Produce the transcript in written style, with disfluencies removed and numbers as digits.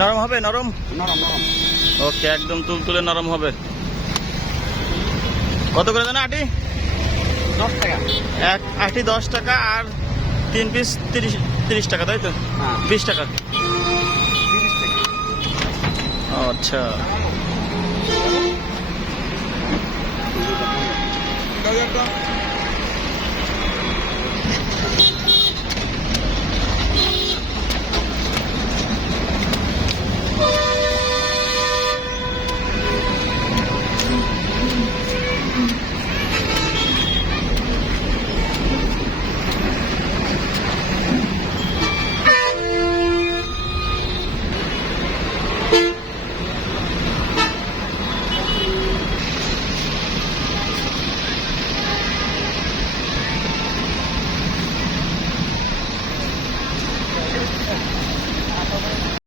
নরম হবে? নরম নরম নরম। ওকে, একদম তুলতুলে নরম হবে। কত করে জানো আটি? 10 টাকা। এক আটি 10 টাকা, আর 3 পিস 30 টাকা, তাই তো? হ্যাঁ 20 টাকা। 30 টাকা। ও আচ্ছা। দাও একটা।